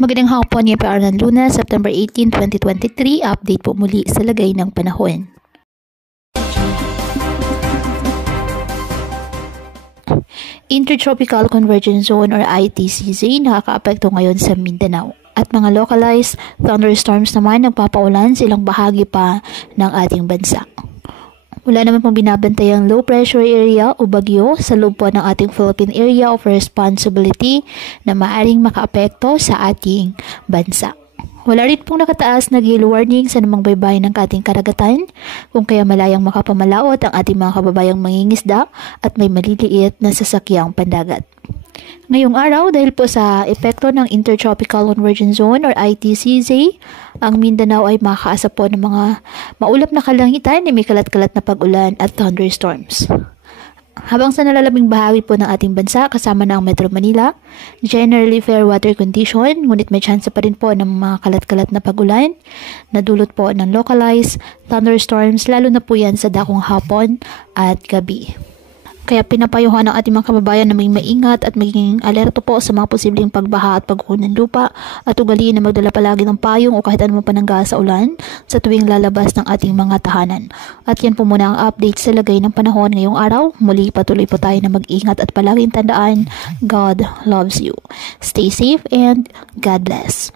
Magandang hapon, ngayon pa ng Lunes, September 18, 2023. Update po muli sa lagay ng panahon. Intertropical Convergence Zone or ITCZ nakakaapekto ngayon sa Mindanao. At mga localized thunderstorms naman nagpapaulan sa ilang bahagi pa ng ating bansa. Wala naman pong binabantayang low pressure area o bagyo sa loob po ng ating Philippine Area of Responsibility na maaring makaapekto sa ating bansa. Wala rin pong nakataas na gale warning sa namang baybayin ng ating karagatan, kung kaya malayang makapamalaot ang ating mga kababayang mangingisda at may maliliit na sasakyang pandagat. Ngayong araw, dahil po sa epekto ng Intertropical Convergence Zone or ITCZ, ang Mindanao ay makakaasa po ng mga maulap na kalangitan na may kalat-kalat na pag-ulan at thunderstorms. Habang sa nalalabing bahagi po ng ating bansa, kasama na ang Metro Manila, generally fair weather condition, ngunit may chance pa rin po ng mga kalat-kalat na pag-ulan na dulot po ng localized thunderstorms, lalo na po yan sa dakong hapon at gabi. Kaya pinapayuhan ng ating mga kababayan na may maingat at maging alerto po sa mga posibleng pagbaha at pagguho ng lupa at ugaliin na magdala palagi ng payong o kahit anumang panangga sa ulan sa tuwing lalabas ng ating mga tahanan. At yan po muna ang update sa lagay ng panahon ngayong araw. Muli patuloy po tayo na mag-ingat at palaging tandaan, God loves you. Stay safe and God bless.